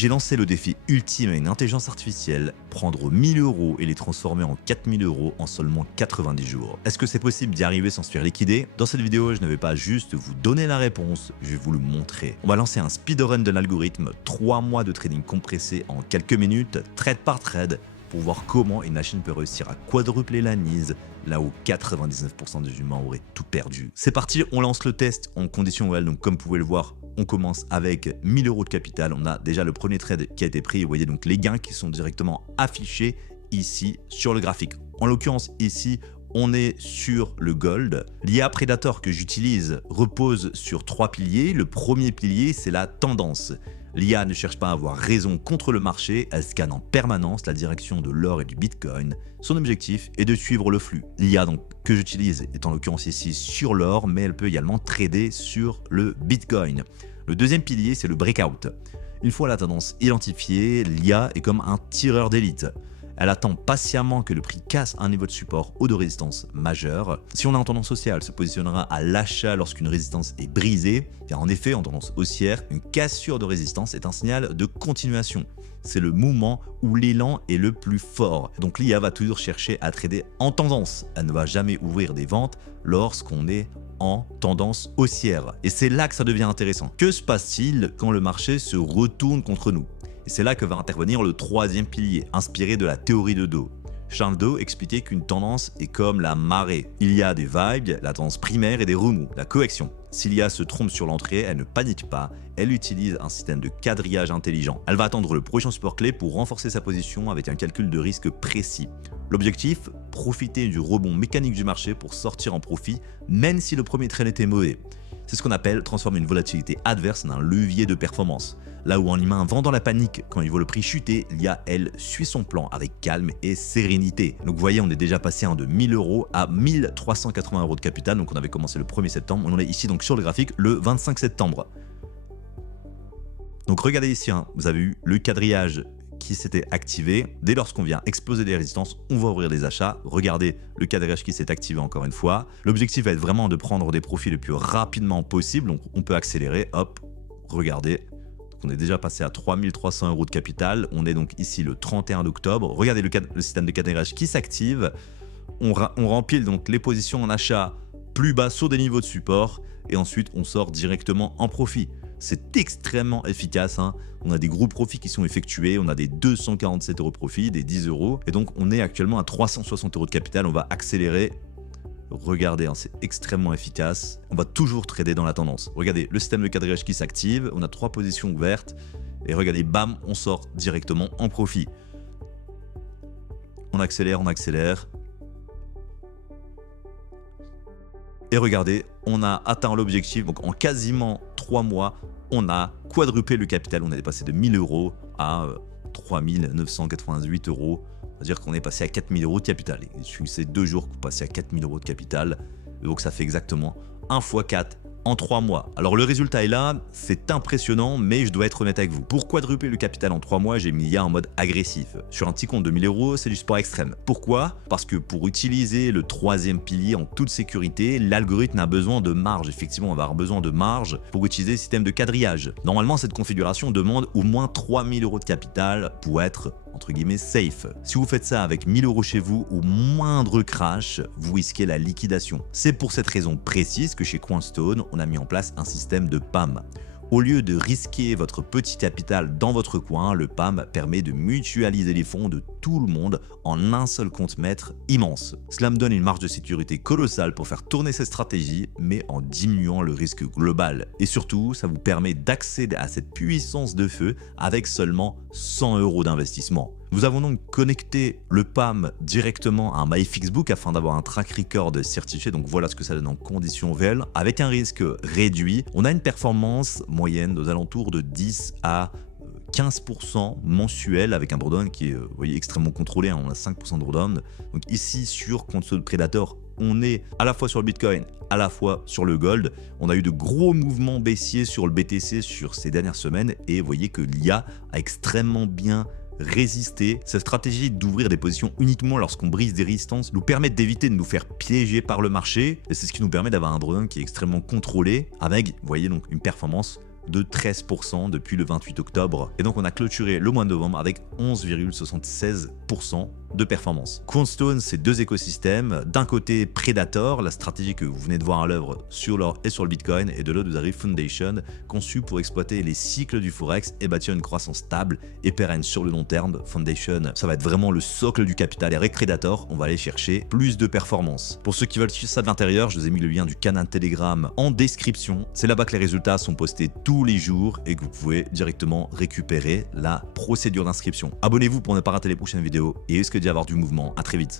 J'ai lancé le défi ultime à une intelligence artificielle, prendre 1000 € et les transformer en 4000 € en seulement 90 jours. Est-ce que c'est possible d'y arriver sans se faire liquider? Dans cette vidéo, je ne vais pas juste vous donner la réponse, je vais vous le montrer. On va lancer un speedrun de l'algorithme, 3 mois de trading compressé en quelques minutes, trade par trade, pour voir comment une machine peut réussir à quadrupler la mise, là où 99% des humains auraient tout perdu. C'est parti, on lance le test en conditions réelles, donc comme vous pouvez le voir, on commence avec 1000 € de capital. On a déjà le premier trade qui a été pris. Vous voyez donc les gains qui sont directement affichés ici sur le graphique. En l'occurrence, ici, on est sur le gold. L'IA Predator que j'utilise repose sur 3 piliers. Le premier pilier, c'est la tendance. L'IA ne cherche pas à avoir raison contre le marché, elle scanne en permanence la direction de l'or et du Bitcoin. Son objectif est de suivre le flux. L'IA que j'utilise est en l'occurrence ici sur l'or, mais elle peut également trader sur le Bitcoin. Le deuxième pilier, c'est le breakout. Une fois la tendance identifiée, l'IA est comme un tireur d'élite. Elle attend patiemment que le prix casse un niveau de support ou de résistance majeur. Si on est en tendance haussière, elle se positionnera à l'achat lorsqu'une résistance est brisée, car en effet, en tendance haussière, une cassure de résistance est un signal de continuation. C'est le mouvement où l'élan est le plus fort. Donc l'IA va toujours chercher à trader en tendance. Elle ne va jamais ouvrir des ventes lorsqu'on est en tendance haussière. Et c'est là que ça devient intéressant. Que se passe-t-il quand le marché se retourne contre nous? Et c'est là que va intervenir le troisième pilier, inspiré de la théorie de Dow. Charles Dow expliquait qu'une tendance est comme la marée. Il y a des vagues, la tendance primaire et des remous, la correction. Si l'IA se trompe sur l'entrée, elle ne panique pas, elle utilise un système de quadrillage intelligent. Elle va attendre le prochain support clé pour renforcer sa position avec un calcul de risque précis. L'objectif, profiter du rebond mécanique du marché pour sortir en profit, même si le premier trade était mauvais. C'est ce qu'on appelle transformer une volatilité adverse en un levier de performance. Là où un humain vend dans la panique quand il voit le prix chuter, l'IA, elle, suit son plan avec calme et sérénité. Donc vous voyez, on est déjà passé de 1000 € à 1380 € de capital. Donc on avait commencé le 1er septembre, on en est ici donc sur le graphique le 25 septembre. Donc regardez ici, vous avez eu le quadrillage qui s'était activé. Dès lorsqu'on vient exploser des résistances, on va ouvrir des achats. Regardez le quadrillage qui s'est activé encore une fois. L'objectif va être vraiment de prendre des profits le plus rapidement possible. Donc on peut accélérer, hop, regardez. On est déjà passé à 3300 € de capital. On est donc ici le 31 octobre. Regardez le système de quadrillage qui s'active. On rempile donc les positions en achat plus bas sur des niveaux de support. Et ensuite, on sort directement en profit. C'est extrêmement efficace. On a des gros profits qui sont effectués. On a des 247 € de profit, des 10 €. Et donc, on est actuellement à 360 € de capital. On va accélérer. Regardez, c'est extrêmement efficace. On va toujours trader dans la tendance. Regardez, le système de quadrillage qui s'active. On a 3 positions ouvertes. Et regardez, bam, on sort directement en profit. On accélère, on accélère. Et regardez, on a atteint l'objectif. Donc en quasiment 3 mois, on a quadruplé le capital. On est passé de 1000 € à 3998 €. C'est-à-dire qu'on est passé à 4000 € de capital. Et sur ces 2 jours qu'on passait à 4000 € de capital, donc ça fait exactement 1 x 4 en 3 mois. Alors le résultat est là, c'est impressionnant, mais je dois être honnête avec vous. Pour quadrupler le capital en 3 mois, j'ai mis l'IA en mode agressif. Sur un petit compte de 1000 €, c'est du sport extrême. Pourquoi? Parce que pour utiliser le troisième pilier en toute sécurité, l'algorithme a besoin de marge. Effectivement, on va avoir besoin de marge pour utiliser le système de quadrillage. Normalement, cette configuration demande au moins 3000 € de capital pour être entre guillemets safe. Si vous faites ça avec 1000 € chez vous, au moindre crash, vous risquez la liquidation. C'est pour cette raison précise que chez Coinstone, on a mis en place un système de PAM. Au lieu de risquer votre petit capital dans votre coin, le PAM permet de mutualiser les fonds de tout le monde en un seul compte maître immense. Cela me donne une marge de sécurité colossale pour faire tourner cette stratégie, mais en diminuant le risque global. Et surtout, ça vous permet d'accéder à cette puissance de feu avec seulement 100 € d'investissement. Nous avons donc connecté le PAM directement à un MyFixBook afin d'avoir un track record certifié. Donc voilà ce que ça donne en conditions réelles. Avec un risque réduit, on a une performance moyenne aux alentours de 10 à 15% mensuel avec un drawdown qui est vous voyez, extrêmement contrôlé. On a 5% de drawdown. Donc ici sur Coinstone Predator, on est à la fois sur le Bitcoin, à la fois sur le Gold. On a eu de gros mouvements baissiers sur le BTC sur ces dernières semaines et vous voyez que l'IA a extrêmement bien résister. Cette stratégie d'ouvrir des positions uniquement lorsqu'on brise des résistances nous permet d'éviter de nous faire piéger par le marché et c'est ce qui nous permet d'avoir un drawdown qui est extrêmement contrôlé avec, vous voyez donc, une performance de 13% depuis le 28 octobre. Et donc on a clôturé le mois de novembre avec 11,76% de performance. Quantstone, c'est deux écosystèmes. D'un côté, Predator, la stratégie que vous venez de voir à l'œuvre sur l'or et sur le Bitcoin, et de l'autre, vous avez Foundation, conçu pour exploiter les cycles du Forex et bâtir une croissance stable et pérenne sur le long terme. Foundation, ça va être vraiment le socle du capital. Et avec Predator, on va aller chercher plus de performance. Pour ceux qui veulent suivre ça de l'intérieur, je vous ai mis le lien du canal Telegram en description. C'est là-bas que les résultats sont postés tous les jours et que vous pouvez directement récupérer la procédure d'inscription. Abonnez-vous pour ne pas rater les prochaines vidéos et risque d'y avoir du mouvement. À très vite.